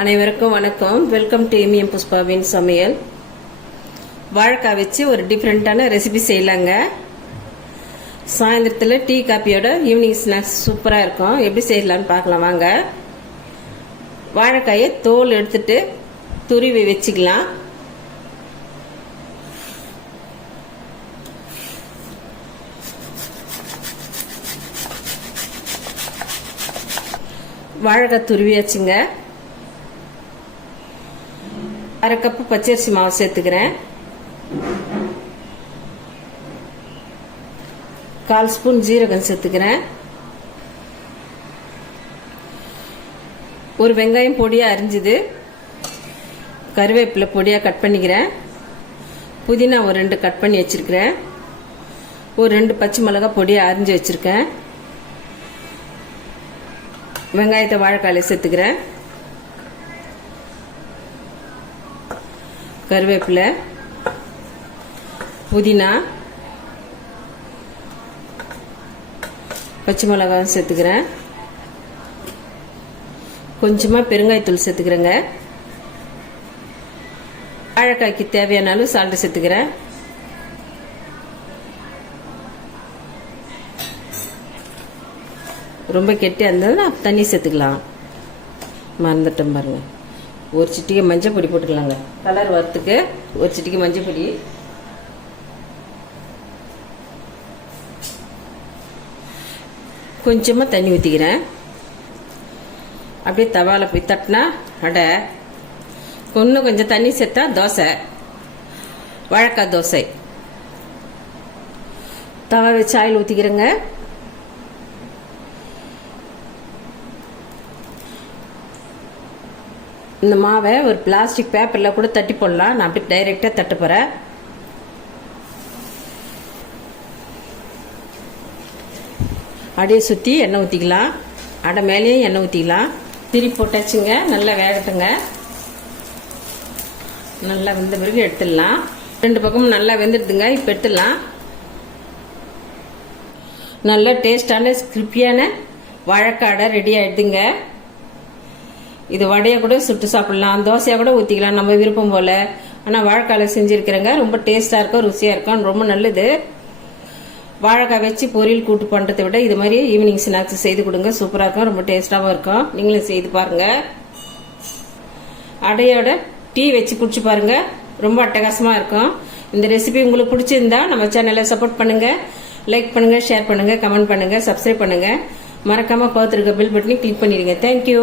அனைவருக்கும் வணக்கம். Welcome to MM புஷ்பாவின் சமையல். வாழைக்காய் வச்சு ஒரு டிஃப்ரெண்டான ரெசிபி செய்யலாங்க. சாயந்தரத்தில் டீ காப்பியோட ஈவினிங் ஸ்நாக்ஸ் சூப்பராக இருக்கும். எப்படி செய்யலான்னு பார்க்கலாம் வாங்க. வாழைக்காயை தோல் எடுத்துட்டு துருவி வச்சுக்கலாம். வாழைக்காய் துருவியாச்சுங்க. அரை கப்பு பச்சரிசி மாவு சேர்த்துக்கிறேன். 1/4 ஸ்பூன் ஜீரகம் சேர்த்துக்கிறேன். ஒரு வெங்காயம் பொடியாக அரிஞ்சுது, கருவேப்பிலை பொடியாக கட் பண்ணிக்கிறேன். புதினா ஒரு 2 கட் பண்ணி வச்சிருக்கிறேன். ஒரு 2 பச்சை மிளகாய் பொடியாக அரிஞ்சு வச்சிருக்கேன். வெங்காயத்தை வாழைக்காயில் சேர்த்துக்கிறேன். கருவேப்பிலை, புதினா, பச்சை மிளகாய் சேர்த்துக்கிறேன். கொஞ்சமாக பெருங்காயத்தூள் சேர்த்துக்கிறேங்க. வாழைக்காய்க்கு தேவையான அளவு சால்ட் சேர்த்துக்கிறேன். ரொம்ப கெட்டியாக இருந்ததுன்னா தண்ணி சேர்த்துக்கலாம். மறந்துட்டோம் பாருங்க. ஒரு சிட்டிகை மஞ்சள் பொடி போட்டுக்கலாங்க. கலர் வரத்துக்கு ஒரு சிட்டிகை மஞ்சள் பொடி. கொஞ்சமாக தண்ணி ஊற்றிக்கிறேன். அப்படியே தவாவில் போய் தட்டினா அடை. இன்னும் கொஞ்சம் தண்ணி சேர்த்தா தோசை, வாழைக்காய் தோசை. தவா வச்சு ஆயில் ஊற்றிக்கிறேங்க. இந்த மாவை ஒரு பிளாஸ்டிக் பேப்பரில் கூட தட்டி போடலாம். நான் அப்படி டைரெக்டாக தட்ட போகிறேன். அடையை சுற்றி எண்ணெய் ஊற்றிக்கலாம். அடை மேலேயும் எண்ணெய் ஊற்றிக்கலாம். திரி போட்டாச்சுங்க. நல்லா வேகட்டுங்க. நல்லா வெந்த பிறகு எடுத்துடலாம். 2 பக்கமும் நல்லா வெந்துடுதுங்க. இப்போ எடுத்துடலாம். நல்ல டேஸ்டான கிரிப்பியான வாழைக்காய் அடை ரெடி ஆகிடுதுங்க. இது வடையை கூட சுட்டு சாப்பிடலாம், தோசையாக கூட ஊற்றிக்கலாம், நம்ம விருப்பம் போல். ஆனால் வாழைக்காயில் செஞ்சுருக்கிறேங்க. ரொம்ப டேஸ்ட்டாக இருக்கும், ருசியாக இருக்கும், ரொம்ப நல்லது. வாழைக்காய் வச்சு பொரியல் கூட்டு பண்ணுறதை விட இது மாதிரி ஈவினிங் ஸ்நாக்ஸ் செய்து கொடுங்க. சூப்பராக இருக்கும், ரொம்ப டேஸ்ட்டாகவும் இருக்கும். நீங்களும் செய்து பாருங்கள். அடையோட டீ வச்சு குடிச்சு பாருங்கள். ரொம்ப அட்டகாசமாக இருக்கும். இந்த ரெசிபி உங்களுக்கு பிடிச்சிருந்தா நம்ம சேனலை சப்போர்ட் பண்ணுங்கள். லைக் பண்ணுங்கள், ஷேர் பண்ணுங்கள், கமெண்ட் பண்ணுங்கள், சப்ஸ்கிரைப் பண்ணுங்கள். மறக்காமல் பார்த்துருக்க பெல் பட்டனை கிளிக் பண்ணிடுங்க. தேங்க்யூ.